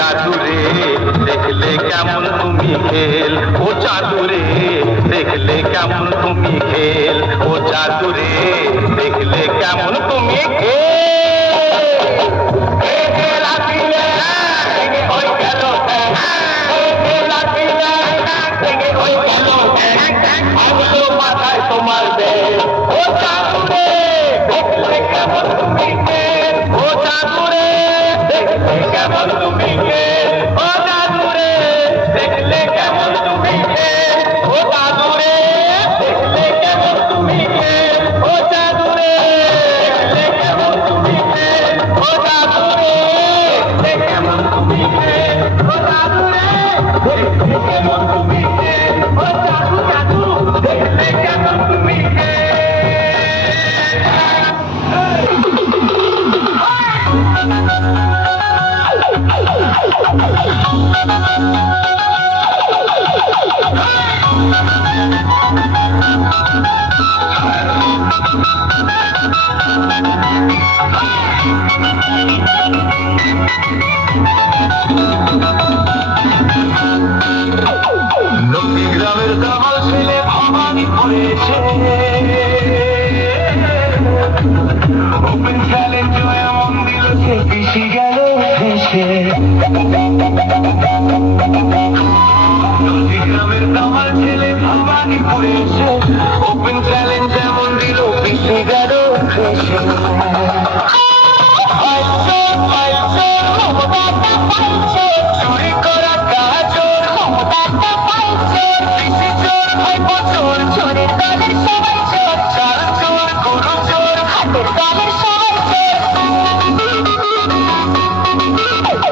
জাদুরে দেখলে কেমন তুমি খেল, ও জাদুরে দেখলে কেমন তুমি খেল, ও জাদুরে দেখলে কেমন তুমি মাথায় তোমার বেল, ও জাদুরে দেখলে কেমন তুমি খেল, ও জাদুরে দেখলে কেমন তুমি খেল, ও জাদুরে দেখলে কেমন তুমি খেল, ও জাদুরে দেখলে কেমন তুমি খেল, ও জাদুরে দেখলে কেমন তুমি খেল, ও জাদুরে দেখলে কেমন তুমি খেল, ও জাদুরে দেখলে কেমন তুমি খেল, ও জাদু জাদু দেখলে কেমন তুমি খেল। নন্দীগ্রামের দামাল ছেলে ভবানী পড়েছে, ওপেন চ্যালেঞ্জ এমন দিল সে পিছিয়ে গেল ভেসে। নন্দীগ্রামের দামাল ছেলে ভবানী পড়েছে, ওপেন চ্যালেঞ্জ এমন দিল পিছিয়ে গেল ভেসে।